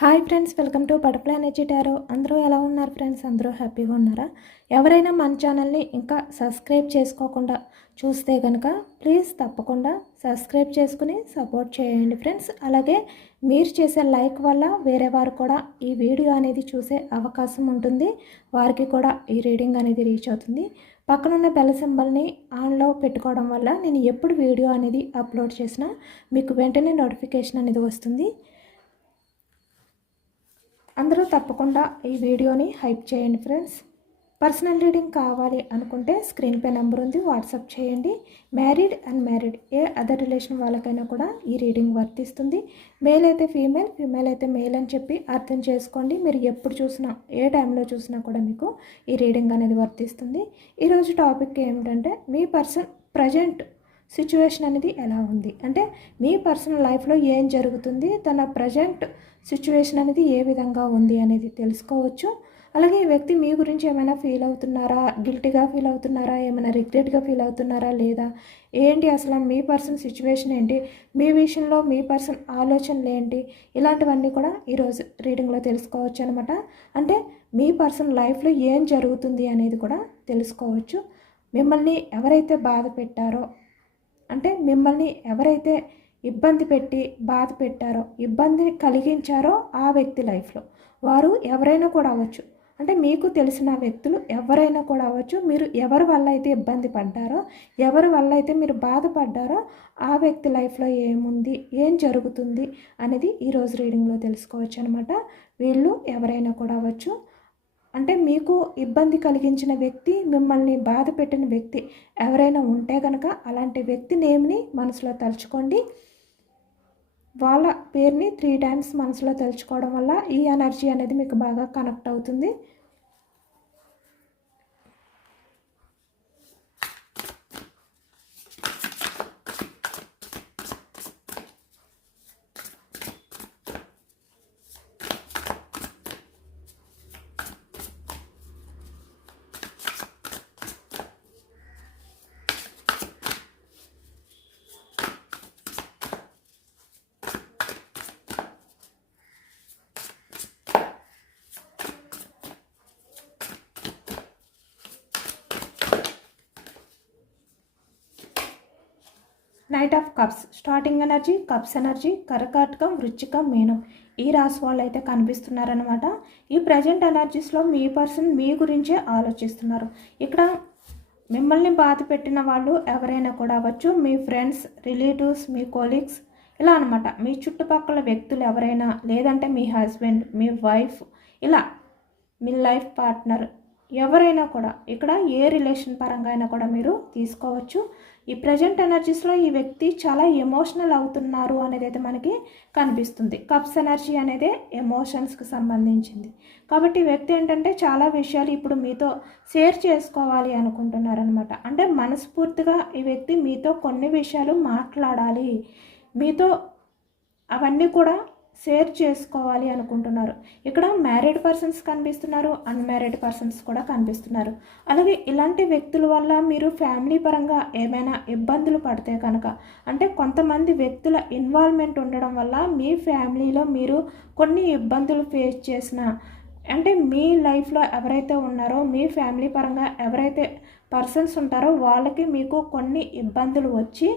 Hi friends, welcome to butterfly energy tarot. అందరూ ఎలా ఉన్నారు ఫ్రెండ్స్? అందరూ హ్యాపీగా ఉన్నారా? ఎవరైనా మన ఛానల్ని ఇంకా సబ్స్క్రైబ్ చేసుకోకుండా చూస్తే కనుక ప్లీజ్ తప్పకుండా సబ్స్క్రైబ్ చేసుకుని సపోర్ట్ చేయండి ఫ్రెండ్స్. అలాగే మీరు చేసే లైక్ వల్ల వేరే వారు కూడా ఈ వీడియో అనేది చూసే అవకాశం ఉంటుంది. వారికి కూడా ఈ రీడింగ్ అనేది రీచ్ అవుతుంది. పక్కనున్న బెల్ సింబల్ని ఆన్లో పెట్టుకోవడం వల్ల నేను ఎప్పుడు వీడియో అనేది అప్లోడ్ చేసినా మీకు వెంటనే నోటిఫికేషన్ అనేది వస్తుంది. అందరూ తప్పకుండా ఈ వీడియోని హైప్ చేయండి ఫ్రెండ్స్. పర్సనల్ రీడింగ్ కావాలి అనుకుంటే స్క్రీన్ పై నెంబర్ ఉంది, వాట్సాప్ చేయండి. మ్యారీడ్ అన్మ్యారీడ్ ఏ అదర్ రిలేషన్ వాళ్ళకైనా కూడా ఈ రీడింగ్ వర్తిస్తుంది. మేల్ అయితే ఫీమేల్, ఫీమేల్ అయితే మేల్ అని చెప్పి అర్థం చేసుకోండి. మీరు ఎప్పుడు చూసినా ఏ టైంలో చూసినా కూడా మీకు ఈ రీడింగ్ అనేది వర్తిస్తుంది. ఈరోజు టాపిక్ ఏమిటంటే మీ పర్సన్ ప్రజెంట్ సిచ్యువేషన్ అనేది ఎలా ఉంది, అంటే మీ పర్సనల్ లైఫ్లో ఏం జరుగుతుంది, తన ప్రజెంట్ సిచ్యువేషన్ అనేది ఏ విధంగా ఉంది అనేది తెలుసుకోవచ్చు. అలాగే ఈ వ్యక్తి మీ గురించి ఏమైనా ఫీల్ అవుతున్నారా, గిల్టీగా ఫీల్ అవుతున్నారా, ఏమైనా రిగ్రెట్గా ఫీల్ అవుతున్నారా లేదా, ఏంటి అసలు మీ పర్సన్ సిచ్యువేషన్ ఏంటి, మీ విషయంలో మీ పర్సన్ ఆలోచనలు ఏంటి, ఇలాంటివన్నీ కూడా ఈరోజు రీడింగ్లో తెలుసుకోవచ్చు అనమాట. అంటే మీ పర్సన్ లైఫ్లో ఏం జరుగుతుంది అనేది కూడా తెలుసుకోవచ్చు. మిమ్మల్ని ఎవరైతే బాధ పెట్టారో, అంటే మిమ్మల్ని ఎవరైతే ఇబ్బంది పెట్టి బాధ పెట్టారో, ఇబ్బందిని కలిగించారో ఆ వ్యక్తి లైఫ్లో వారు ఎవరైనా కూడా అవ్వచ్చు. అంటే మీకు తెలిసిన వ్యక్తులు ఎవరైనా కూడా అవ్వచ్చు. మీరు ఎవరి వల్ల అయితే ఇబ్బంది పడ్డారో, ఎవరి వల్ల అయితే మీరు బాధపడ్డారో ఆ వ్యక్తి లైఫ్లో ఏముంది, ఏం జరుగుతుంది అనేది ఈరోజు రీడింగ్లో తెలుసుకోవచ్చు అనమాట. వీళ్ళు ఎవరైనా కూడా అవ్వచ్చు. అంటే మీకు ఇబ్బంది కలిగించిన వ్యక్తి, మిమ్మల్ని బాధ పెట్టిన వ్యక్తి ఎవరైనా ఉంటే కనుక అలాంటి వ్యక్తి నేమ్ని మనసులో తలుచుకోండి. వాళ్ళ పేరుని 3 టైమ్స్ మనసులో తలుచుకోవడం వల్ల ఈ ఎనర్జీ అనేది మీకు బాగా కనెక్ట్ అవుతుంది. Knight of cups, starting energy, cups energy, కర్కాటకం, వృశ్చికం, మీనం ఈ రాశి వాళ్ళు అయితే కనిపిస్తున్నారనమాట. ఈ ప్రజెంట్ ఎనర్జీస్లో మీ పర్సన్ మీ గురించే ఆలోచిస్తున్నారు. ఇక్కడ మిమ్మల్ని బాధ పెట్టిన వాళ్ళు ఎవరైనా కూడా అవ్వచ్చు. మీ ఫ్రెండ్స్, రిలేటివ్స్, మీ కొలీగ్స్ ఇలా అనమాట. మీ చుట్టుపక్కల వ్యక్తులు ఎవరైనా, లేదంటే మీ హస్బెండ్, మీ వైఫ్, ఇలా మీ లైఫ్ పార్ట్నర్ ఎవరైనా కూడా ఇక్కడ ఏ రిలేషన్ పరంగా అయినా కూడా మీరు తీసుకోవచ్చు. ఈ ప్రజెంట్ ఎనర్జీస్లో ఈ వ్యక్తి చాలా ఎమోషనల్ అవుతున్నారు అనేది అయితే మనకి కనిపిస్తుంది. కప్స్ ఎనర్జీ అనేది ఎమోషన్స్కి సంబంధించింది కాబట్టి ఈ వ్యక్తి ఏంటంటే చాలా విషయాలు ఇప్పుడు మీతో షేర్ చేసుకోవాలి అనుకుంటున్నారనమాట. అంటే మనస్ఫూర్తిగా ఈ వ్యక్తి మీతో కొన్ని విషయాలు మాట్లాడాలి, మీతో అవన్నీ కూడా షేర్ చేసుకోవాలి అనుకుంటున్నారు. ఇక్కడ మ్యారీడ్ పర్సన్స్ కనిపిస్తున్నారు, అన్మ్యారీడ్ పర్సన్స్ కూడా కనిపిస్తున్నారు. అలాగే ఇలాంటి వ్యక్తుల వల్ల మీరు ఫ్యామిలీ పరంగా ఏమైనా ఇబ్బందులు పడితే కనుక, అంటే కొంతమంది వ్యక్తుల ఇన్వాల్వ్మెంట్ ఉండడం వల్ల మీ ఫ్యామిలీలో మీరు కొన్ని ఇబ్బందులు ఫేస్ చేసిన, అంటే మీ లైఫ్లో ఎవరైతే ఉన్నారో, మీ ఫ్యామిలీ పరంగా ఎవరైతే పర్సన్స్ ఉంటారో వాళ్ళకి మీకు కొన్ని ఇబ్బందులు వచ్చి,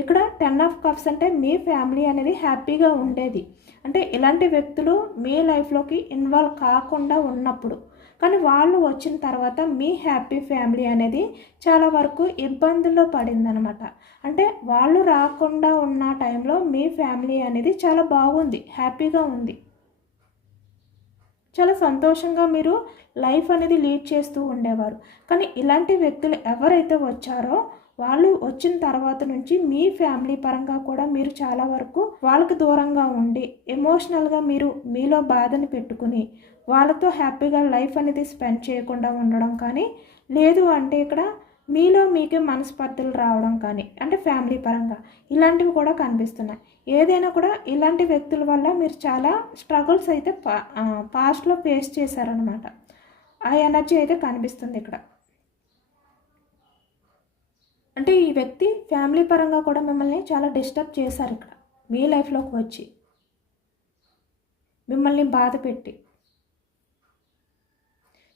ఇక్కడ 10 ఆఫ్ కప్స్ అంటే మీ ఫ్యామిలీ అనేది హ్యాపీగా ఉండేది. అంటే ఇలాంటి వ్యక్తులు మీ లైఫ్లోకి ఇన్వాల్వ్ కాకుండా ఉన్నప్పుడు, కానీ వాళ్ళు వచ్చిన తర్వాత మీ హ్యాపీ ఫ్యామిలీ అనేది చాలా వరకు ఇబ్బందుల్లో పడిందనమాట. అంటే వాళ్ళు రాకుండా ఉన్న టైంలో మీ ఫ్యామిలీ అనేది చాలా బాగుంది, హ్యాపీగా ఉంది, చాలా సంతోషంగా మీరు లైఫ్ అనేది లీడ్ చేస్తూ ఉండేవారు. కానీ ఇలాంటి వ్యక్తులు ఎవరైతే వచ్చారో వాళ్ళు వచ్చిన తర్వాత నుంచి మీ ఫ్యామిలీ పరంగా కూడా మీరు చాలా వరకు వాళ్ళకి దూరంగా ఉండి, ఎమోషనల్గా మీరు మీలో బాధని పెట్టుకుని వాళ్ళతో హ్యాపీగా లైఫ్ అనేది స్పెండ్ చేయకుండా ఉండడం కానీ, లేదు అంటే ఇక్కడ మీలో మీకే మనస్పర్ధలు రావడం కానీ, అంటే ఫ్యామిలీ పరంగా ఇలాంటివి కూడా కనిపిస్తున్నాయి. ఏదైనా కూడా ఇలాంటి వ్యక్తుల వల్ల మీరు చాలా స్ట్రగుల్స్ అయితే పాస్ట్లో ఫేస్ చేశారనమాట. ఆ ఎనర్జీ అయితే కనిపిస్తుంది ఇక్కడ. అంటే ఈ వ్యక్తి ఫ్యామిలీ పరంగా కూడా మిమ్మల్ని చాలా డిస్టర్బ్ చేశారు ఇక్కడ మీ లైఫ్లోకి వచ్చి. మిమ్మల్ని బాధ పెట్టి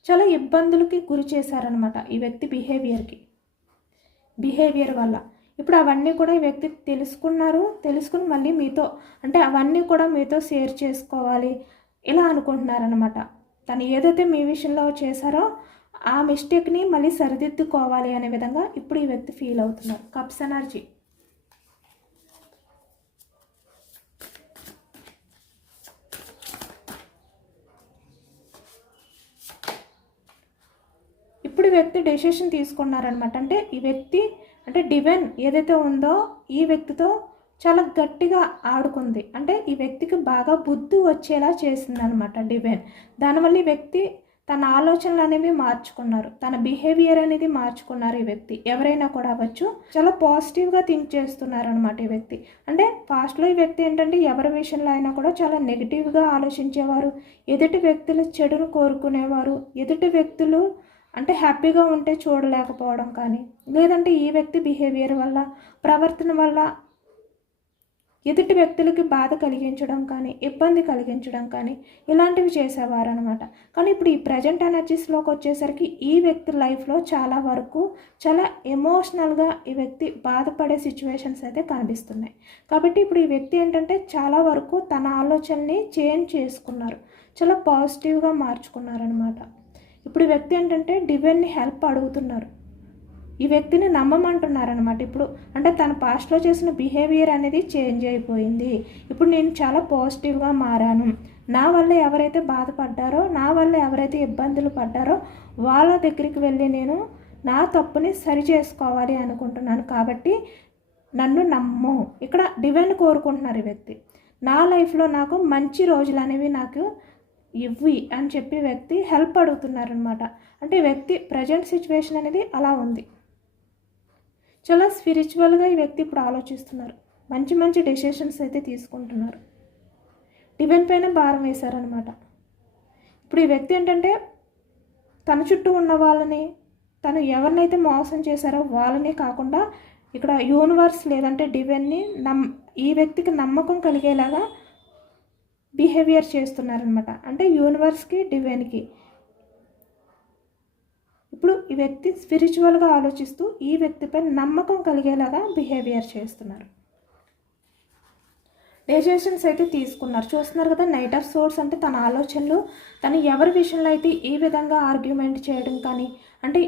చాలా ఇబ్బందులకి గురి చేశారనమాట ఈ వ్యక్తి బిహేవియర్ వల్ల. ఇప్పుడు అవన్నీ కూడా ఈ వ్యక్తి తెలుసుకుని మళ్ళీ మీతో అంటే అవన్నీ కూడా మీతో షేర్ చేసుకోవాలి ఇలా అనుకుంటున్నారనమాట. తను ఏదైతే మీ విషయంలో చేశారో ఆ మిస్టేక్ని మళ్ళీ సరిదిద్దుకోవాలి అనే విధంగా ఇప్పుడు ఈ వ్యక్తి ఫీల్ అవుతున్నారు. Cups energy. ఇప్పుడు ఈ వ్యక్తి డెసిషన్ తీసుకున్నారనమాట. అంటే ఈ వ్యక్తి అంటే డివైన్ ఏదైతే ఉందో ఈ వ్యక్తితో చాలా గట్టిగా ఆడుకుంది. అంటే ఈ వ్యక్తికి బాగా బుద్ధి వచ్చేలా చేసింది అనమాట డివైన్. దానివల్ల ఈ వ్యక్తి తన ఆలోచనలు అనేవి మార్చుకున్నారు, తన బిహేవియర్ అనేది మార్చుకున్నారు. ఈ వ్యక్తి ఎవరైనా కూడా అవ్వచ్చు, చాలా పాజిటివ్గా థింక్ చేస్తున్నారు అనమాట ఈ వ్యక్తి. అంటే పాస్ట్లో ఈ వ్యక్తి ఏంటంటే ఎవరి విషయంలో అయినా కూడా చాలా నెగిటివ్గా ఆలోచించేవారు, ఎదుటి వ్యక్తులు చెడును కోరుకునేవారు, ఎదుటి వ్యక్తులు అంటే హ్యాపీగా ఉంటే చూడలేకపోవడం కానీ, లేదంటే ఈ వ్యక్తి బిహేవియర్ వల్ల ప్రవర్తన వల్ల ఎదుటి వ్యక్తులకి బాధ కలిగించడం కానీ, ఇబ్బంది కలిగించడం కానీ ఇలాంటివి చేసేవారు అనమాట. కానీ ఇప్పుడు ఈ ప్రజెంట్ ఎనర్జీస్లోకి వచ్చేసరికి ఈ వ్యక్తి లైఫ్లో చాలా వరకు చాలా ఎమోషనల్గా ఈ వ్యక్తి బాధపడే సిచ్యువేషన్స్ అయితే కనిపిస్తున్నాయి. కాబట్టి ఇప్పుడు ఈ వ్యక్తి ఏంటంటే చాలా వరకు తన ఆలోచనని చేంజ్ చేసుకున్నారు, చాలా పాజిటివ్గా మార్చుకున్నారనమాట. ఇప్పుడు ఈ వ్యక్తి ఏంటంటే డివైన్ని హెల్ప్ అడుగుతున్నారు, ఈ వ్యక్తిని నమ్మమంటున్నారనమాట. ఇప్పుడు అంటే తన పాస్ట్లో చేసిన బిహేవియర్ అనేది చేంజ్ అయిపోయింది, ఇప్పుడు నేను చాలా పాజిటివ్గా మారాను, నా వల్ల ఎవరైతే బాధపడ్డారో, నా వల్ల ఎవరైతే ఇబ్బందులు పడ్డారో వాళ్ళ దగ్గరికి వెళ్ళి నేను నా తప్పుని సరి చేసుకోవాలి అనుకుంటున్నాను, కాబట్టి నన్ను నమ్ము. ఇక్కడ డివైన్ కోరుకుంటున్నారు ఈ వ్యక్తి. నా లైఫ్లో నాకు మంచి రోజులు అనేవి నాకు ఇవ్వి అని చెప్పి వ్యక్తి హెల్ప్ అడుగుతున్నారనమాట. అంటే వ్యక్తి ప్రజెంట్ సిచ్యువేషన్ అనేది అలా ఉంది. చాలా స్పిరిచువల్గా ఈ వ్యక్తి ఇప్పుడు ఆలోచిస్తున్నారు, మంచి మంచి డెసిషన్స్ అయితే తీసుకుంటున్నారు, డివైన్ పైన భారం వేశారనమాట. ఇప్పుడు ఈ వ్యక్తి ఏంటంటే తన చుట్టూ ఉన్న వాళ్ళని, తను ఎవరినైతే మోసం చేశారో వాళ్ళని కాకుండా ఇక్కడ యూనివర్స్ లేదంటే డివైన్ని ఈ వ్యక్తికి నమ్మకం కలిగేలాగా బిహేవియర్ చేస్తున్నారనమాట. అంటే యూనివర్స్కి డివైన్కి ఇప్పుడు ఈ వ్యక్తి స్పిరిచువల్గా ఆలోచిస్తూ ఈ వ్యక్తిపై నమ్మకం కలిగేలాగా బిహేవియర్ చేస్తున్నారు, డెసిషన్స్ అయితే తీసుకున్నారు. చూస్తున్నారు కదా, నైట్ ఆఫ్ సోర్స్ అంటే తన ఆలోచనలు తను ఎవరి విషయంలో అయితే ఈ విధంగా ఆర్గ్యుమెంట్ చేయడం కానీ, అంటే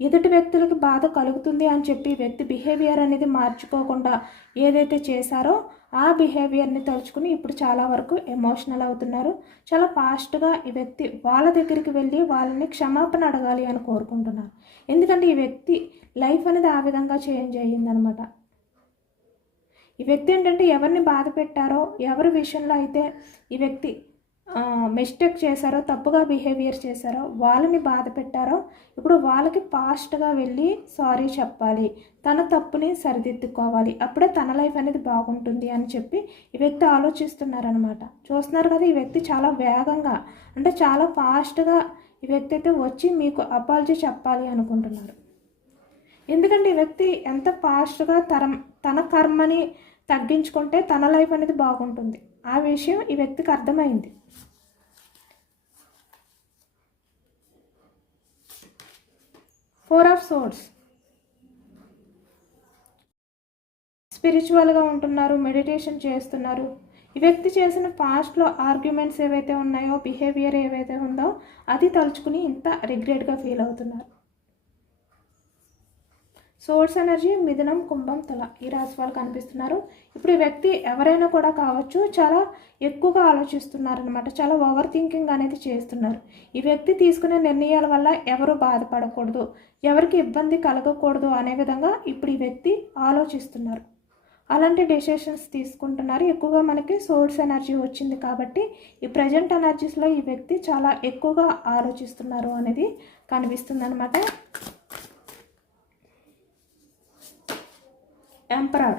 ఎదుటి వ్యక్తులకు బాధ కలుగుతుంది అని చెప్పి వ్యక్తి బిహేవియర్ అనేది మార్చుకోకుండా ఏదైతే చేశారో ఆ బిహేవియర్ని తలుచుకుని ఇప్పుడు చాలా వరకు ఎమోషనల్ అవుతున్నారు. చాలా ఫాస్ట్గా ఈ వ్యక్తి వాళ్ళ దగ్గరికి వెళ్ళి వాళ్ళని క్షమాపణ అడగాలి అని కోరుకుంటున్నారు. ఎందుకంటే ఈ వ్యక్తి లైఫ్ అనేది ఆ విధంగా చేంజ్ అయ్యిందనమాట. ఈ వ్యక్తి ఏంటంటే ఎవరిని బాధ పెట్టారో, ఎవరి విషయంలో అయితే ఈ వ్యక్తి మిస్టేక్ చేశారో, తప్పుగా బిహేవియర్ చేశారో, వాళ్ళని బాధ పెట్టారో, ఇప్పుడు వాళ్ళకి ఫాస్ట్గా వెళ్ళి సారీ చెప్పాలి, తన తప్పుని సరిదిద్దుకోవాలి, అప్పుడే తన లైఫ్ అనేది బాగుంటుంది అని చెప్పి ఈ వ్యక్తి ఆలోచిస్తున్నారనమాట. చూస్తున్నారు కదా, ఈ వ్యక్తి చాలా వేగంగా అంటే చాలా ఫాస్ట్గా ఈ వ్యక్తి అయితే వచ్చి మీకు అపాలజీ చెప్పాలి అనుకుంటున్నారు. ఎందుకంటే ఈ వ్యక్తి ఎంత ఫాస్ట్గా తన కర్మని తగ్గించుకుంటే తన లైఫ్ అనేది బాగుంటుంది, ఆ విషయం ఈ వ్యక్తికి అర్థమైంది. Four of swords. స్పిరిచువల్గా ఉంటున్నారు, మెడిటేషన్ చేస్తున్నారు. ఈ వ్యక్తి చేసిన పాస్ట్లో ఆర్గ్యుమెంట్స్ ఏవైతే ఉన్నాయో, బిహేవియర్ ఏవైతే ఉందో అది తలుచుకుని ఇంత రిగ్రెట్గా ఫీల్ అవుతున్నారు. సోర్స్ ఎనర్జీ మిథునం, కుంభం, తుల ఈ రాశి వాళ్ళు కనిపిస్తున్నారు. ఇప్పుడు ఈ వ్యక్తి ఎవరైనా కూడా కావచ్చు, చాలా ఎక్కువగా ఆలోచిస్తున్నారనమాట, చాలా ఓవర్ థింకింగ్ అనేది చేస్తున్నారు. ఈ వ్యక్తి తీసుకునే నిర్ణయాల వల్ల ఎవరు బాధపడకూడదు, ఎవరికి ఇబ్బంది కలగకూడదు అనే విధంగా ఇప్పుడు ఈ వ్యక్తి ఆలోచిస్తున్నారు. అలాంటి డెసిషన్స్ తీసుకుంటున్నారు. ఎక్కువగా మనకి సోర్స్ ఎనర్జీ వచ్చింది కాబట్టి ఈ ప్రజెంట్ ఎనర్జీస్లో ఈ వ్యక్తి చాలా ఎక్కువగా ఆలోచిస్తున్నారు అనేది కనిపిస్తుంది అనమాట. ఎంపరర్.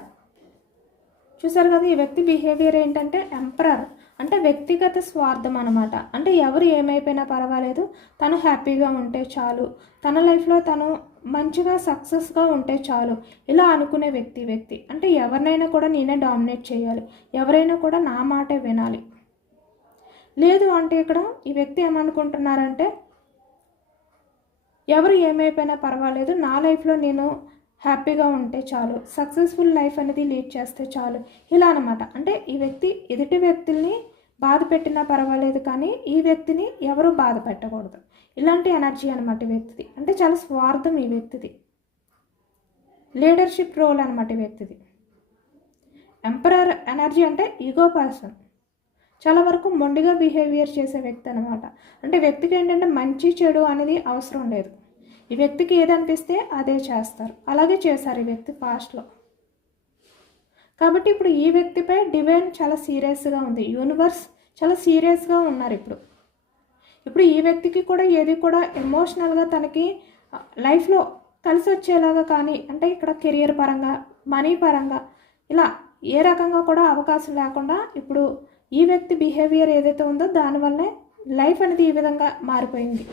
చూసారు కదా, ఈ వ్యక్తి బిహేవియర్ ఏంటంటే ఎంపరర్ అంటే వ్యక్తిగత స్వార్థం అనమాట. అంటే ఎవరు ఏమైపోయినా పర్వాలేదు, తను హ్యాపీగా ఉంటే చాలు, తన లైఫ్లో తను మంచిగా సక్సెస్గా ఉంటే చాలు ఇలా అనుకునే వ్యక్తి అంటే ఎవరినైనా కూడా నేనే డామినేట్ చేయాలి, ఎవరైనా కూడా నా మాటే వినాలి, లేదు అంటే ఇక్కడ ఈ వ్యక్తి ఏమనుకుంటున్నారంటే ఎవరు ఏమైపోయినా పర్వాలేదు, నా లైఫ్లో నేను హ్యాపీగా ఉంటే చాలు, సక్సెస్ఫుల్ లైఫ్ అనేది లీడ్ చేస్తే చాలు, ఇలా అనమాట. అంటే ఈ వ్యక్తి ఎదుటి వ్యక్తుల్ని బాధ పెట్టినా పర్వాలేదు, కానీ ఈ వ్యక్తిని ఎవరు బాధ పెట్టకూడదు, ఇలాంటి ఎనర్జీ అనమాట ఈ వ్యక్తిది. అంటే చాలా స్వార్థం ఈ వ్యక్తిది, లీడర్షిప్ రోల్ అనమాట ఈ వ్యక్తిది. ఎంపరర్ ఎనర్జీ అంటే ఈగో పర్సన్, చాలా వరకు మొండిగా బిహేవియర్ చేసే వ్యక్తి అనమాట. అంటే వ్యక్తికి ఏంటంటే మంచి చెడు అనేది అవసరం లేదు, ఈ వ్యక్తికి ఏదనిపిస్తే అదే చేస్తారు, అలాగే చేశారు ఈ వ్యక్తి పాస్ట్లో. కాబట్టి ఇప్పుడు ఈ వ్యక్తిపై డివైన్ చాలా సీరియస్గా ఉంది, యూనివర్స్ చాలా సీరియస్గా ఉన్నారు ఇప్పుడు ఈ వ్యక్తికి కూడా ఏది కూడా ఎమోషనల్గా తనకి లైఫ్లో కలిసి వచ్చేలాగా కానీ, అంటే ఇక్కడ కెరియర్ పరంగా మనీ పరంగా ఇలా ఏ రకంగా కూడా అవకాశం లేకుండా ఇప్పుడు ఈ వ్యక్తి బిహేవియర్ ఏదైతే ఉందో దానివల్లే లైఫ్ అనేది ఈ విధంగా మారిపోయింది.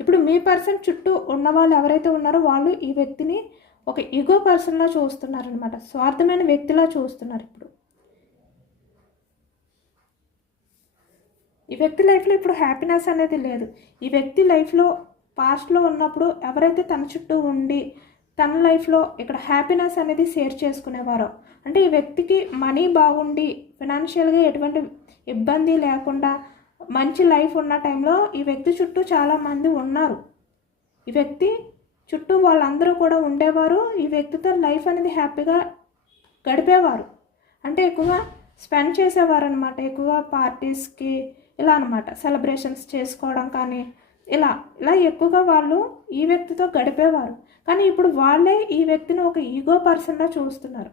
ఇప్పుడు మీ పర్సన్ చుట్టూ ఉన్న వాళ్ళు ఎవరైతే ఉన్నారో వాళ్ళు ఈ వ్యక్తిని ఒక ఈగో పర్సన్లా చూస్తున్నారనమాట, స్వార్థమైన వ్యక్తిలా చూస్తున్నారు. ఇప్పుడు ఈ వ్యక్తి లైఫ్లో ఇప్పుడు హ్యాపీనెస్ అనేది లేదు. ఈ వ్యక్తి లైఫ్లో పాస్ట్లో ఉన్నప్పుడు ఎవరైతే తన చుట్టూ ఉండి తన లైఫ్లో ఇక్కడ హ్యాపీనెస్ అనేది షేర్ చేసుకునేవారో, అంటే ఈ వ్యక్తికి మనీ బాగుండి ఫినాన్షియల్గా ఎటువంటి ఇబ్బంది లేకుండా మంచి లైఫ్ ఉన్న టైంలో ఈ వ్యక్తి చుట్టూ చాలామంది ఉన్నారు, ఈ వ్యక్తి చుట్టూ వాళ్ళందరూ కూడా ఉండేవారు, ఈ వ్యక్తితో లైఫ్ అనేది హ్యాపీగా గడిపేవారు. అంటే ఎక్కువగా స్పెండ్ చేసేవారు అనమాట, ఎక్కువగా పార్టీస్కి ఇలా అనమాట, సెలబ్రేషన్స్ చేసుకోవడం కానీ ఇలా ఇలా ఎక్కువగా వాళ్ళు ఈ వ్యక్తితో గడిపేవారు. కానీ ఇప్పుడు వాళ్ళే ఈ వ్యక్తిని ఒక ఈగో పర్సన్లా చూస్తున్నారు.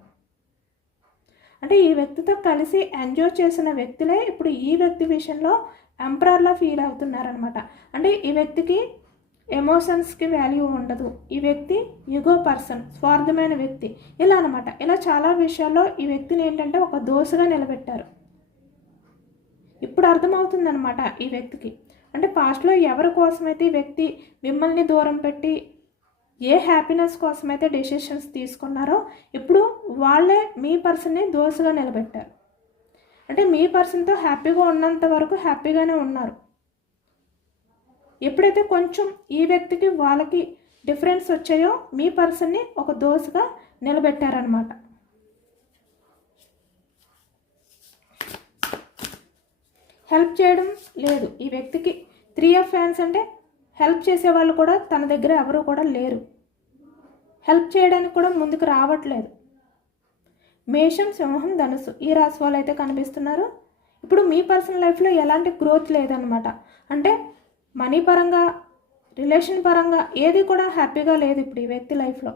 అంటే ఈ వ్యక్తితో కలిసి ఎంజాయ్ చేసిన వ్యక్తులే ఇప్పుడు ఈ వ్యక్తి విషయంలో ఎంపరర్లా ఫీల్ అవుతున్నారనమాట. అంటే ఈ వ్యక్తికి ఎమోషన్స్కి వాల్యూ ఉండదు, ఈ వ్యక్తి ఈగో పర్సన్, స్వార్థమైన వ్యక్తి, ఇలా అనమాట. ఇలా చాలా విషయాల్లో ఈ వ్యక్తిని ఏంటంటే ఒక దోషగా నిలబెట్టారు. ఇప్పుడు అర్థమవుతుందనమాట ఈ వ్యక్తికి, అంటే పాస్ట్లో ఎవరి కోసమైతే ఈ వ్యక్తి మిమ్మల్ని దూరం పెట్టి ఏ హ్యాపీనెస్ కోసమైతే డెసిషన్స్ తీసుకున్నారో ఇప్పుడు వాళ్ళే మీ పర్సన్ని దోషగా నిలబెట్టారు. అంటే మీ పర్సన్తో హ్యాపీగా ఉన్నంత వరకు హ్యాపీగానే ఉన్నారు. ఎప్పుడైతే కొంచెం ఈ వ్యక్తికి వాళ్ళకి డిఫరెన్స్ వచ్చాయో మీ పర్సన్ని ఒక దోషగా నిలబెట్టారనమాట. హెల్ప్ చేయడం లేదు ఈ వ్యక్తికి. 3 ఆఫ్ ఫ్యాన్స్ అంటే హెల్ప్ చేసేవాళ్ళు కూడా తన దగ్గర ఎవరు కూడా లేరు, హెల్ప్ చేయడానికి కూడా ముందుకు రావట్లేదు. మేషం, సింహం, ధనుసు ఈ రాశి వాళ్ళు అయితే కనిపిస్తున్నారు. ఇప్పుడు మీ పర్సనల్ లైఫ్లో ఎలాంటి గ్రోత్ లేదనమాట. అంటే మనీ పరంగా రిలేషన్ పరంగా ఏది కూడా హ్యాపీగా లేదు ఇప్పుడు ఈ వ్యక్తి లైఫ్లో.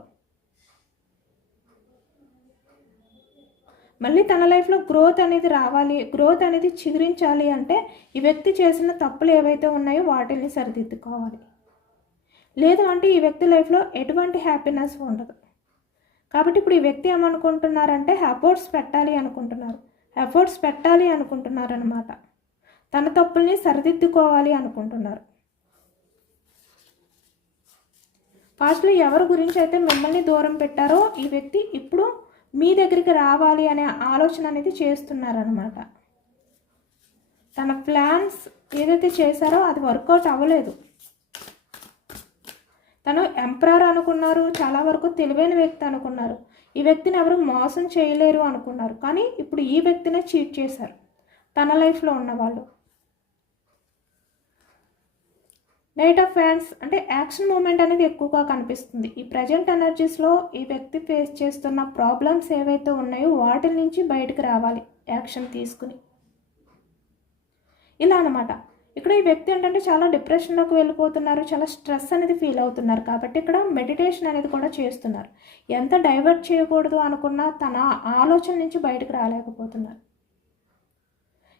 మళ్ళీ తన లైఫ్లో గ్రోత్ అనేది రావాలి, గ్రోత్ అనేది చిగురించాలి అంటే ఈ వ్యక్తి చేసిన తప్పులు ఏవైతే ఉన్నాయో వాటిని సరిదిద్దుకోవాలి. లేదు అంటే ఈ వ్యక్తి లైఫ్లో ఎటువంటి హ్యాపీనెస్ ఉండదు. కాబట్టి ఇప్పుడు ఈ వ్యక్తి ఏమనుకుంటున్నారంటే ఎఫర్ట్స్ పెట్టాలి అనుకుంటున్నారు అనమాట. తన తప్పుల్ని సరిదిద్దుకోవాలి అనుకుంటున్నారు. పాస్ట్లో ఎవరి గురించి అయితే మిమ్మల్ని దూరం పెట్టారో ఈ వ్యక్తి ఇప్పుడు మీ దగ్గరికి రావాలి అనే ఆలోచన అనేది చేస్తున్నారనమాట. తన ప్లాన్స్ ఏదైతే చేశారో అది వర్కౌట్ అవ్వలేదు. తను ఎంపరర్ అనుకున్నారు, చాలా వరకు తెలివైన వ్యక్తి అనుకున్నారు, ఈ వ్యక్తిని ఎవరు మోసం చేయలేరు అనుకున్నారు. కానీ ఇప్పుడు ఈ వ్యక్తినే చీట్ చేశారు తన లైఫ్లో ఉన్నవాళ్ళు. నైట్ ఆఫ్ ఫ్యాన్స్ అంటే యాక్షన్ మూమెంట్ అనేది ఎక్కువగా కనిపిస్తుంది. ఈ ప్రజెంట్ ఎనర్జీస్లో ఈ వ్యక్తి ఫేస్ చేస్తున్న ప్రాబ్లమ్స్ ఏవైతే ఉన్నాయో వాటి నుంచి బయటకు రావాలి యాక్షన్ తీసుకుని, ఇలా అనమాట. ఇక్కడ ఈ వ్యక్తి ఏంటంటే చాలా డిప్రెషన్లోకి వెళ్ళిపోతున్నారు, చాలా స్ట్రెస్ అనేది ఫీల్ అవుతున్నారు. కాబట్టి ఇక్కడ మెడిటేషన్ అనేది కూడా చేస్తున్నారు. ఎంత డైవర్ట్ చేయకూడదు అనుకున్నా తన ఆలోచన నుంచి బయటకు రాలేకపోతున్నారు.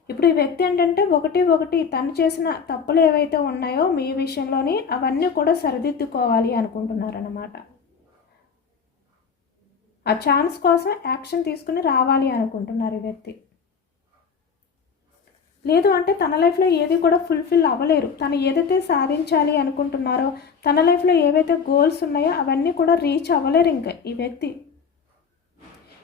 ఇప్పుడు ఈ వ్యక్తి ఏంటంటే ఒకటి తను చేసిన తప్పులు ఏవైతే ఉన్నాయో మీ విషయంలోని అవన్నీ కూడా సరిదిద్దుకోవాలి అనుకుంటున్నారన్నమాట. ఆ ఛాన్స్ కోసం యాక్షన్ తీసుకుని రావాలి అనుకుంటున్నారు ఈ వ్యక్తి. లేదు అంటే తన లైఫ్లో ఏది కూడా ఫుల్ఫిల్ అవ్వలేరు. తను ఏదైతే సాధించాలి అనుకుంటున్నారో తన లైఫ్లో ఏవైతే గోల్స్ ఉన్నాయో అవన్నీ కూడా రీచ్ అవ్వలేరు ఇంకా ఈ వ్యక్తి.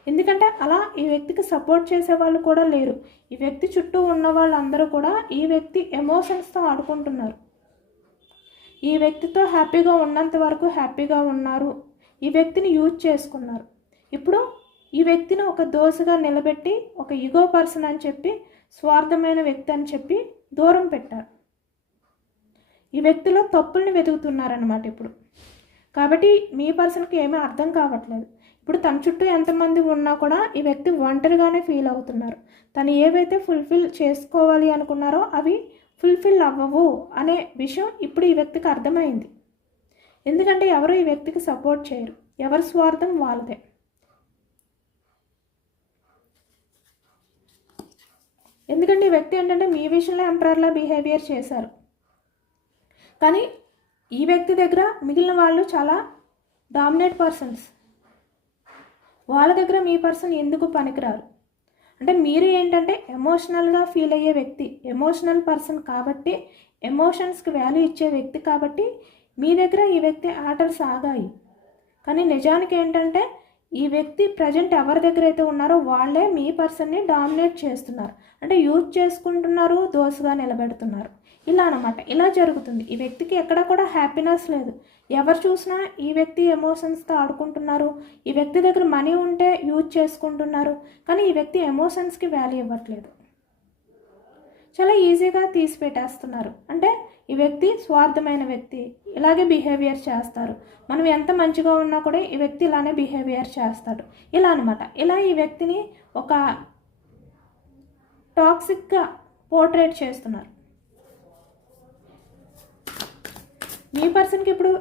ఎందుకంటే అలా ఈ వ్యక్తికి సపోర్ట్ చేసే వాళ్ళు కూడా లేరు. ఈ వ్యక్తి చుట్టూ ఉన్న వాళ్ళందరూ కూడా ఈ వ్యక్తి ఎమోషన్స్తో ఆడుకుంటున్నారు. ఈ వ్యక్తితో హ్యాపీగా ఉన్నంత వరకు హ్యాపీగా ఉన్నారు, ఈ వ్యక్తిని యూజ్ చేసుకున్నారు. ఇప్పుడు ఈ వ్యక్తిని ఒక దోసగా నిలబెట్టి ఒక ఈగో పర్సన్ అని చెప్పి, స్వార్థమైన వ్యక్తి అని చెప్పి దూరం పెట్టారు. ఈ వ్యక్తిలో తప్పుల్ని వెతుకుతున్నారన్నమాట ఇప్పుడు. కాబట్టి మీ పర్సన్కి ఏమీ అర్థం కావట్లేదు. ఇప్పుడు తన చుట్టూ ఎంతమంది ఉన్నా కూడా ఈ వ్యక్తి ఒంటరిగానే ఫీల్ అవుతున్నారు. తను ఏవైతే ఫుల్ఫిల్ చేసుకోవాలి అనుకున్నారో అవి ఫుల్ఫిల్ అవ్వవు అనే విషయం ఇప్పుడు ఈ వ్యక్తికి అర్థమైంది. ఎందుకంటే ఎవరు ఈ వ్యక్తికి సపోర్ట్ చేయరు, ఎవరి స్వార్థం వాళ్ళదే. ఎందుకంటే ఈ వ్యక్తి ఏంటంటే మీ విషయంలో ఎంపరర్లా బిహేవియర్ చేశారు. కానీ ఈ వ్యక్తి దగ్గర మిగిలిన వాళ్ళు చాలా డామినేట్ పర్సన్స్. వాళ్ళ దగ్గర మీ పర్సన్ ఎందుకు పనికిరారు అంటే, మీరు ఏంటంటే ఎమోషనల్గా ఫీల్ అయ్యే వ్యక్తి, ఎమోషనల్ పర్సన్ కాబట్టి, ఎమోషన్స్కి వాల్యూ ఇచ్చే వ్యక్తి కాబట్టి మీ దగ్గర ఈ వ్యక్తి ఆటలు సాగాయి. కానీ నిజానికి ఏంటంటే ఈ వ్యక్తి ప్రజెంట్ ఎవరి దగ్గర అయితే ఉన్నారో వాళ్ళే మీ పర్సన్ని డామినేట్ చేస్తున్నారు. అంటే యూజ్ చేసుకుంటున్నారు, దోసగా నిలబెడుతున్నారు. ఇలా అన్నమాట. ఇలా జరుగుతుంది. ఈ వ్యక్తికి ఎక్కడ కూడా హ్యాపీనెస్ లేదు. ఎవరు చూసినా ఈ వ్యక్తి ఎమోషన్స్తో ఆడుకుంటున్నారు, ఈ వ్యక్తి దగ్గర మనీ ఉంటే యూజ్ చేసుకుంటున్నారు. కానీ ఈ వ్యక్తి ఎమోషన్స్కి వాల్యూ ఇవ్వట్లేదు, చాలా ఈజీగా తీసి పెట్టేస్తున్నారు. అంటే ఈ వ్యక్తి స్వార్థమైన వ్యక్తి, ఇలాగే బిహేవియర్ చేస్తారు. మనం ఎంత మంచిగా ఉన్నా కూడా ఈ వ్యక్తి ఇలానే బిహేవియర్ చేస్తాడు. ఇలా అనమాట. ఇలా ఈ వ్యక్తిని ఒక టాక్సిక్గా పోర్ట్రేట్ చేస్తున్నారు. మీ పర్సన్కి ఇప్పుడు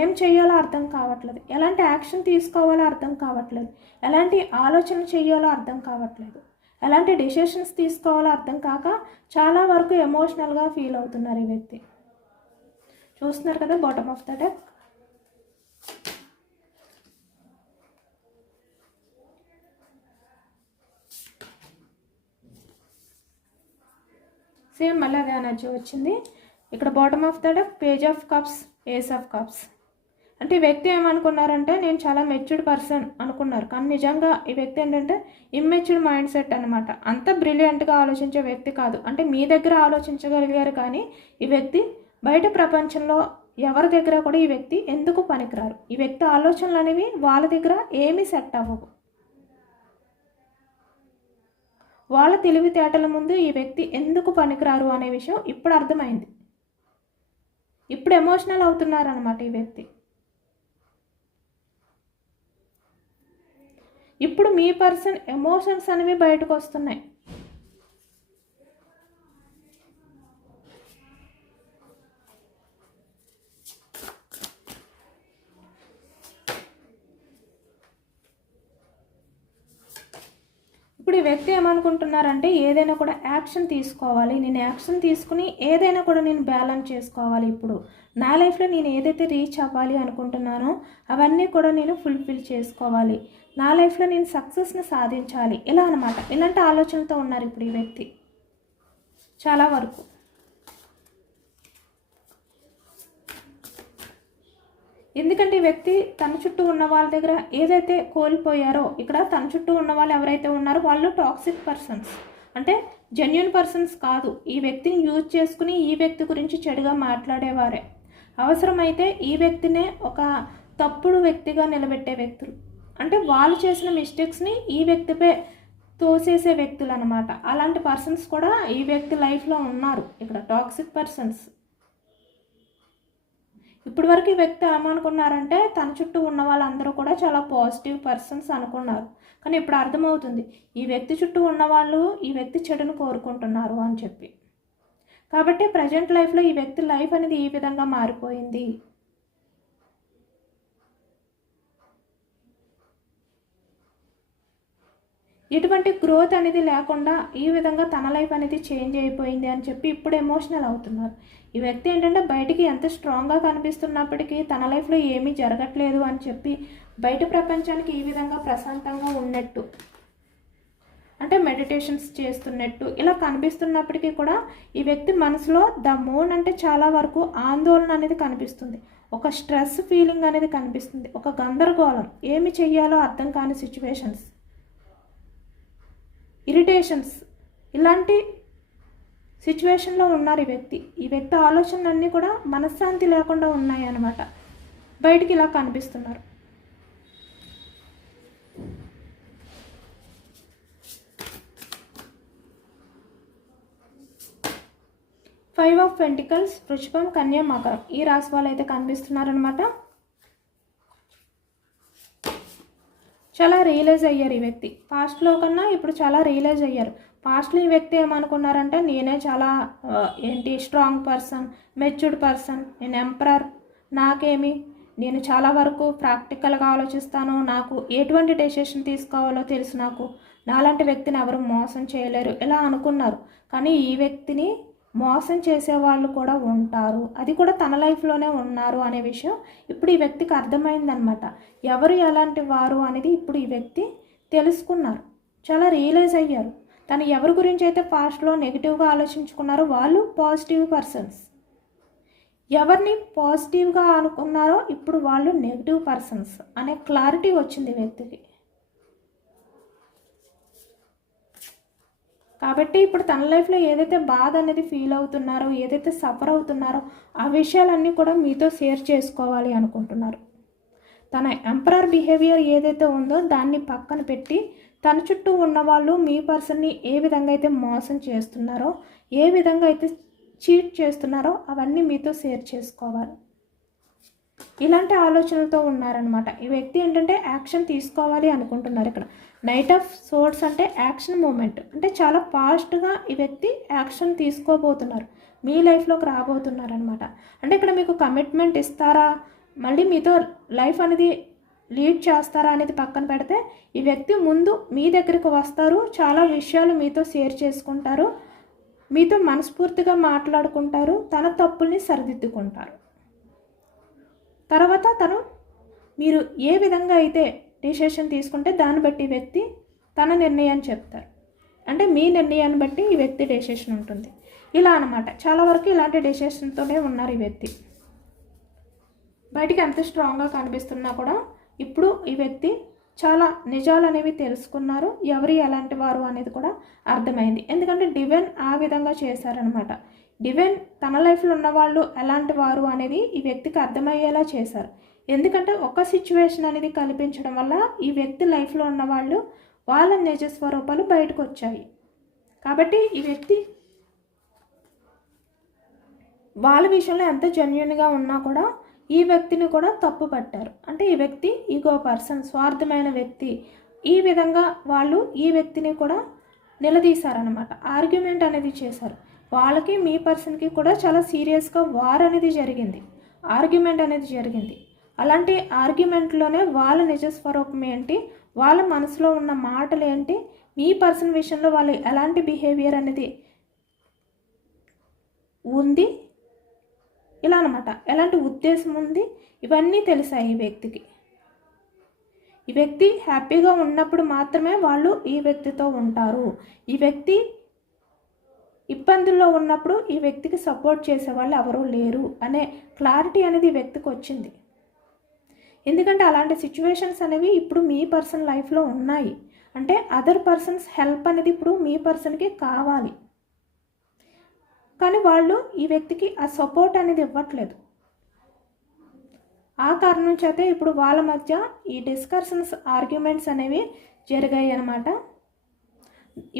ఏం చేయాలో అర్థం కావట్లేదు, ఎలాంటి యాక్షన్ తీసుకోవాలో అర్థం కావట్లేదు, ఎలాంటి ఆలోచన చేయాలో అర్థం కావట్లేదు, ఎలాంటి డెసిషన్స్ తీసుకోవాలో అర్థం కాక చాలా వరకు ఎమోషనల్గా ఫీల్ అవుతున్నారు ఈ వ్యక్తి. చూస్తున్నారు కదా bottom of the deck. Same మళ్ళీ అదే ఎనర్జీ వచ్చింది. ఇక్కడ bottom of the deck page of cups, ace of cups. అంటే ఈ వ్యక్తి ఏమనుకున్నారంటే నేను చాలా మెచ్యూర్డ్ పర్సన్ అనుకున్నారు. కానీ నిజంగా ఈ వ్యక్తి ఏంటంటే ఇమ్మెచ్యూర్డ్ మైండ్ సెట్ అనమాట. అంత బ్రిలియంట్గా ఆలోచించే వ్యక్తి కాదు. అంటే మీ దగ్గర ఆలోచించగలిగారు కానీ ఈ వ్యక్తి బయట ప్రపంచంలో ఎవరి దగ్గర కూడా ఈ వ్యక్తి ఎందుకు పనికిరారు. ఈ వ్యక్తి ఆలోచనలు అనేవి వాళ్ళ దగ్గర ఏమీ సెట్ అవ్వవు. వాళ్ళ తెలివితేటల ముందు ఈ వ్యక్తి ఎందుకు పనికిరారు అనే విషయం ఇప్పుడు అర్థమైంది. ఇప్పుడు ఎమోషనల్ అవుతున్నారు అనమాట ఈ వ్యక్తి. ఇప్పుడు మీ పర్సన్ ఎమోషన్స్ అనేవి బయటకు వస్తున్నాయి. ఇప్పుడు ఈ వ్యక్తి ఏమనుకుంటున్నారంటే ఏదైనా కూడా యాక్షన్ తీసుకోవాలి, నేను యాక్షన్ తీసుకుని ఏదైనా కూడా నేను బ్యాలెన్స్ చేసుకోవాలి. ఇప్పుడు నా లైఫ్లో నేను ఏదైతే రీచ్ అవ్వాలి అనుకుంటున్నానో అవన్నీ కూడా నేను ఫుల్ఫిల్ చేసుకోవాలి, నా లైఫ్లో నేను సక్సెస్ని సాధించాలి, ఇలా అనమాట. ఇలాంటి ఆలోచనలతో ఉన్నారు ఇప్పుడు ఈ వ్యక్తి చాలా వరకు. ఎందుకంటే ఈ వ్యక్తి తన చుట్టూ ఉన్న వాళ్ళ దగ్గర ఏదైతే కోల్పోయారో, ఇక్కడ తన చుట్టూ ఉన్న వాళ్ళు ఎవరైతే ఉన్నారో వాళ్ళు టాక్సిక్ పర్సన్స్, అంటే జెన్యూన్ పర్సన్స్ కాదు. ఈ వ్యక్తిని యూజ్ చేసుకుని ఈ వ్యక్తి గురించి చెడుగా మాట్లాడేవారే. అవసరమైతే ఈ వ్యక్తినే ఒక తప్పుడు వ్యక్తిగా నిలబెట్టే వ్యక్తులు, అంటే వాళ్ళు చేసిన మిస్టేక్స్ని ఈ వ్యక్తిపై తోసేసే వ్యక్తులు అనమాట. అలాంటి పర్సన్స్ కూడా ఈ వ్యక్తి లైఫ్లో ఉన్నారు. ఇక్కడ టాక్సిక్ పర్సన్స్. ఇప్పటి వరకు ఈ వ్యక్తి ఏమనుకున్నారంటే తన చుట్టూ ఉన్న వాళ్ళందరూ కూడా చాలా పాజిటివ్ పర్సన్స్ అనుకున్నారు. కానీ ఇప్పుడు అర్థమవుతుంది ఈ వ్యక్తి చుట్టూ ఉన్నవాళ్ళు ఈ వ్యక్తి చెడును కోరుకుంటున్నారు అని చెప్పి. కాబట్టి ప్రజెంట్ లైఫ్లో ఈ వ్యక్తి లైఫ్ అనేది ఈ విధంగా మారిపోయింది. ఎటువంటి గ్రోత్ అనేది లేకుండా ఈ విధంగా తన లైఫ్ అనేది చేంజ్ అయిపోయింది అని చెప్పి ఇప్పుడు ఎమోషనల్ అవుతున్నారు. ఈ వ్యక్తి ఏంటంటే బయటికి ఎంత స్ట్రాంగ్గా కనిపిస్తున్నప్పటికీ తన లైఫ్లో ఏమీ జరగట్లేదు అని చెప్పి బయట ప్రపంచానికి ఈ విధంగా ప్రశాంతంగా ఉన్నట్టు, అంటే మెడిటేషన్స్ చేస్తున్నట్టు ఇలా కనిపిస్తున్నప్పటికీ కూడా ఈ వ్యక్తి మనసులో ద మూన్ అంటే చాలా వరకు ఆందోళన అనేది కనిపిస్తుంది, ఒక స్ట్రెస్ ఫీలింగ్ అనేది కనిపిస్తుంది, ఒక గందరగోళం, ఏమి చెయ్యాలో అర్థం కాని సిచ్యువేషన్స్. ఇరిటేషన్స్, ఇలాంటి సిచ్యువేషన్లో ఉన్నారు ఈ వ్యక్తి ఆలోచనలన్నీ కూడా మనశ్శాంతి లేకుండా ఉన్నాయి అన్నమాట. బయటికి ఇలా కనిపిస్తున్నారు. ఫైవ్ ఆఫ్ పెంటికల్స్, వృషభం, కన్య, మకరం ఈ రాశి వాళ్ళు అయితే కనిపిస్తున్నారనమాట. చాలా రియలైజ్ అయ్యారు ఈ వ్యక్తి. పాస్ట్లో కన్నా ఇప్పుడు చాలా రియలైజ్ అయ్యారు. పాస్ట్లో ఈ వ్యక్తి ఏమనుకున్నారంటే నేనే చాలా స్ట్రాంగ్ పర్సన్, మెచ్యూర్డ్ పర్సన్, నేను ఎంపరర్, నాకేమి, నేను చాలా వరకు ప్రాక్టికల్గా ఆలోచిస్తాను, నాకు ఎటువంటి డెసిషన్ తీసుకోవాలో తెలుసు, నాకు నాలాంటి వ్యక్తిని ఎవరు మోసం చేయలేరు ఇలా అనుకున్నారు. కానీ ఈ వ్యక్తిని మోసం చేసేవాళ్ళు కూడా ఉంటారు, అది కూడా తన లైఫ్లోనే ఉన్నారు అనే విషయం ఇప్పుడు ఈ వ్యక్తికి అర్థమైందనమాట. ఎవరు ఎలాంటి వారు అనేది ఇప్పుడు ఈ వ్యక్తి తెలుసుకున్నారు, చాలా రియలైజ్ అయ్యారు. తను ఎవరి గురించి అయితే పాస్ట్లో నెగిటివ్గా ఆలోచించుకున్నారో వాళ్ళు పాజిటివ్ పర్సన్స్, ఎవరిని పాజిటివ్గా అనుకున్నారో ఇప్పుడు వాళ్ళు నెగిటివ్ పర్సన్స్ అనే క్లారిటీ వచ్చింది వ్యక్తికి. కాబట్టి ఇప్పుడు తన లైఫ్లో ఏదైతే బాధ అనేది ఫీల్ అవుతున్నారో, ఏదైతే సఫర్ అవుతున్నారో ఆ విషయాలన్నీ కూడా మీతో షేర్ చేసుకోవాలి అనుకుంటున్నారు. తన ఎంపరర్ బిహేవియర్ ఏదైతే ఉందో దాన్ని పక్కన పెట్టి తన చుట్టూ ఉన్నవాళ్ళు మీ పర్సన్ని ఏ విధంగా అయితే మోసం చేస్తున్నారో, ఏ విధంగా అయితే చీట్ చేస్తున్నారో అవన్నీ మీతో షేర్ చేసుకోవాలి. ఇలాంటి ఆలోచనలతో ఉన్నారనమాట. ఈ వ్యక్తి ఏంటంటే యాక్షన్ తీసుకోవాలి అనుకుంటున్నారు. ఇక్కడ నైట్ ఆఫ్ సోర్డ్స్ అంటే యాక్షన్ మూమెంట్, అంటే చాలా ఫాస్ట్గా ఈ వ్యక్తి యాక్షన్ తీసుకోబోతున్నారు, మీ లైఫ్లోకి రాబోతున్నారు అనమాట. అంటే ఇక్కడ మీకు కమిట్మెంట్ ఇస్తారా, మళ్ళీ మీతో లైఫ్ అనేది లీడ్ చేస్తారా అనేది పక్కన పెడితే ఈ వ్యక్తి ముందు మీ దగ్గరికి వస్తారు, చాలా విషయాలు మీతో షేర్ చేసుకుంటారు, మీతో మనస్ఫూర్తిగా మాట్లాడుకుంటారు, తన తప్పుల్ని సరిదిద్దుకుంటారు. తర్వాత తను మీరు ఏ విధంగా అయితే డిసిషన్ తీసుకుంటే దాన్ని బట్టి ఈ వ్యక్తి తన నిర్ణయాన్ని చెప్తారు. అంటే మీ నిర్ణయాన్ని బట్టి ఈ వ్యక్తి డెసిషన్ ఉంటుంది. ఇలా అనమాట. చాలా వరకు ఇలాంటి డెసిషన్తోనే ఉన్నారు ఈ వ్యక్తి. బయటికి ఎంత స్ట్రాంగ్గా కనిపిస్తున్నా కూడా ఇప్పుడు ఈ వ్యక్తి చాలా నిజాలు అనేవి తెలుసుకున్నారు, ఎవరు ఎలాంటి వారు అనేది కూడా అర్థమైంది. ఎందుకంటే డివైన్ ఆ విధంగా చేశారనమాట. డివైన్ తన లైఫ్లో ఉన్నవాళ్ళు ఎలాంటి వారు అనేది ఈ వ్యక్తికి అర్థమయ్యేలా చేశారు. ఎందుకంటే ఒక సిచ్యువేషన్ అనేది కల్పించడం వల్ల ఈ వ్యక్తి లైఫ్లో ఉన్నవాళ్ళు వాళ్ళ నిజ స్వరూపాలు బయటకు వచ్చాయి. కాబట్టి ఈ వ్యక్తి వాళ్ళ విషయంలో ఎంత జెన్యూన్గా ఉన్నా కూడా ఈ వ్యక్తిని కూడా తప్పు పట్టారు. అంటే ఈ వ్యక్తి ఈగో పర్సన్, స్వార్థమైన వ్యక్తి, ఈ విధంగా వాళ్ళు ఈ వ్యక్తిని కూడా నిలదీశారనమాట. ఆర్గ్యుమెంట్ అనేది చేశారు. వాళ్ళకి మీ పర్సన్కి కూడా చాలా సీరియస్గా వార్ అనేది జరిగింది, ఆర్గ్యుమెంట్ అనేది జరిగింది. అలాంటి ఆర్గ్యుమెంట్లోనే వాళ్ళ నిజస్వరూపం ఏంటి, వాళ్ళ మనసులో ఉన్న మాటలు ఏంటి, మీ పర్సన్ విషయంలో వాళ్ళు ఎలాంటి బిహేవియర్ అనేది ఉంది, ఇలా అనమాట, ఎలాంటి ఉద్దేశం ఉంది, ఇవన్నీ తెలిసాయి ఈ వ్యక్తికి. ఈ వ్యక్తి హ్యాపీగా ఉన్నప్పుడు మాత్రమే వాళ్ళు ఈ వ్యక్తితో ఉంటారు. ఈ వ్యక్తి ఇబ్బందుల్లో ఉన్నప్పుడు ఈ వ్యక్తికి సపోర్ట్ చేసే వాళ్ళు ఎవరూ లేరు అనే క్లారిటీ అనేది ఈ వ్యక్తికి వచ్చింది. ఎందుకంటే అలాంటి సిచ్యువేషన్స్ అనేవి ఇప్పుడు మీ పర్సన్ లైఫ్లో ఉన్నాయి. అంటే అదర్ పర్సన్స్ హెల్ప్ అనేది ఇప్పుడు మీ పర్సన్కి కావాలి, కానీ వాళ్ళు ఈ వ్యక్తికి ఆ సపోర్ట్ అనేది ఇవ్వట్లేదు. ఆ కారణం చేత ఇప్పుడు వాళ్ళ మధ్య ఈ డిస్కషన్స్, ఆర్గ్యుమెంట్స్ అనేవి జరిగాయి అన్నమాట.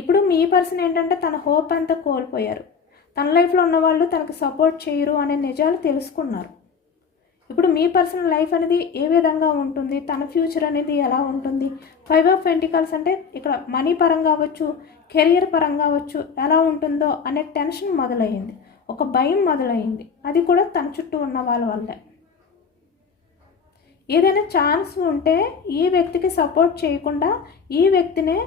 ఇప్పుడు మీ పర్సన్ ఏంటంటే తన హోప్ అంతా కోల్పోయారు. తన లైఫ్లో ఉన్నవాళ్ళు తనకు సపోర్ట్ చేయరు అనే నిజాలు తెలుసుకున్నారు. ఇప్పుడు మీ పర్సనల్ లైఫ్ అనేది ఏ విధంగా ఉంటుంది, తన ఫ్యూచర్ అనేది ఎలా ఉంటుంది, 5 ఆఫ్ పెంటికల్స్ అంటే ఇక్కడ మనీ పరంగా అవ్వచ్చు, కెరియర్ పరంగా అవ్వచ్చు, ఎలా ఉంటుందో అనే టెన్షన్ మొదలయ్యింది, ఒక భయం మొదలయ్యింది. అది కూడా తన చుట్టూ ఉన్న వాళ్ళ వల్లే. ఏదైనా ఛాన్స్ ఉంటే ఈ వ్యక్తికి సపోర్ట్ చేయకుండా ఈ వ్యక్తినే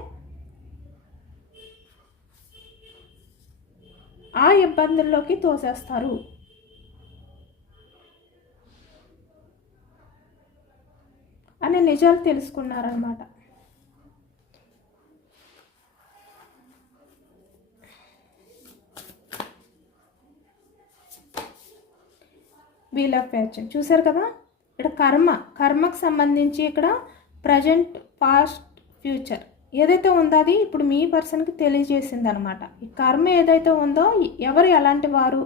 ఆ ఇబ్బందుల్లోకి తోసేస్తారు. అనే నిజాలు తెలుసుకున్నారన్నమాట. వీల్ ఆఫ్ ఫార్చ్యూన్ చూసారు కదా. ఇక్కడ కర్మకు సంబంధించి ఇక్కడ ప్రజెంట్, పాస్ట్, ఫ్యూచర్ ఏదైతే ఉందో అది ఇప్పుడు మీ పర్సన్కి తెలియజేసింది అనమాట. ఈ కర్మ ఏదైతే ఉందో ఎవరు ఎలాంటి వారు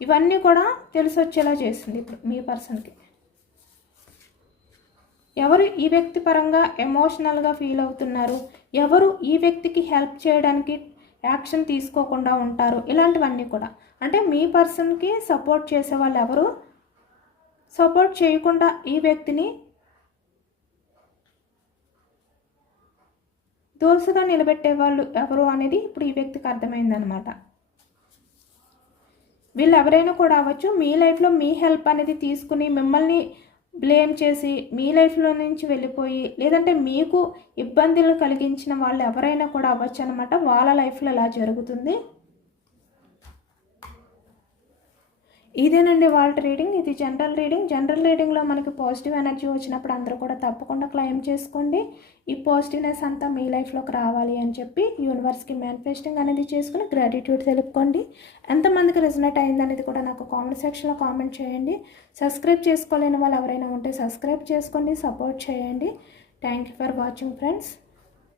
ఇవన్నీ కూడా తెలిసొచ్చేలా చేస్తుంది ఇప్పుడు మీ పర్సన్కి. ఎవరు ఈ వ్యక్తి పరంగా ఎమోషనల్గా ఫీల్ అవుతున్నారు, ఎవరు ఈ వ్యక్తికి హెల్ప్ చేయడానికి యాక్షన్ తీసుకోకుండా ఉంటారు, ఇలాంటివన్నీ కూడా. అంటే మీ పర్సన్కి సపోర్ట్ చేసే వాళ్ళు ఎవరు, సపోర్ట్ చేయకుండా ఈ వ్యక్తిని దోసుగా నిలబెట్టే వాళ్ళు ఎవరు అనేది ఇప్పుడు ఈ వ్యక్తికి అర్థమైందనమాట. వీళ్ళు ఎవరైనా కూడా అవ్వచ్చు. మీ లైఫ్లో మీ హెల్ప్ అనేది తీసుకుని మిమ్మల్ని బ్లేమ్ చేసి మీ లైఫ్లో నుంచి వెళ్ళిపోయి, లేదంటే మీకు ఇబ్బందులు కలిగించిన వాళ్ళు ఎవరైనా కూడా అవ్వచ్చు అనమాట. వాళ్ళ లైఫ్లో ఇలా జరుగుతుంది. ఇదేనండి వాళ్ళ రీడింగ్. ఇది జనరల్ రీడింగ్. జనరల్ రీడింగ్లో మనకి పాజిటివ్ ఎనర్జీ వచ్చినప్పుడు అందరూ కూడా తప్పకుండా క్లెయిమ్ చేసుకోండి. ఈ పాజిటివ్నెస్ అంతా మీ లైఫ్లోకి రావాలి అని చెప్పి యూనివర్స్కి మేనిఫెస్టింగ్ అనేది చేసుకుని గ్రాటిట్యూడ్ తెలుపుకోండి. ఎంతమందికి రెజొనేట్ అయింది అనేది కూడా నాకు కామెంట్ సెక్షన్లో కామెంట్ చేయండి. సబ్స్క్రైబ్ చేసుకోలేని వాళ్ళు ఎవరైనా ఉంటే సబ్స్క్రైబ్ చేసుకోండి, సపోర్ట్ చేయండి. Thank you for watching friends.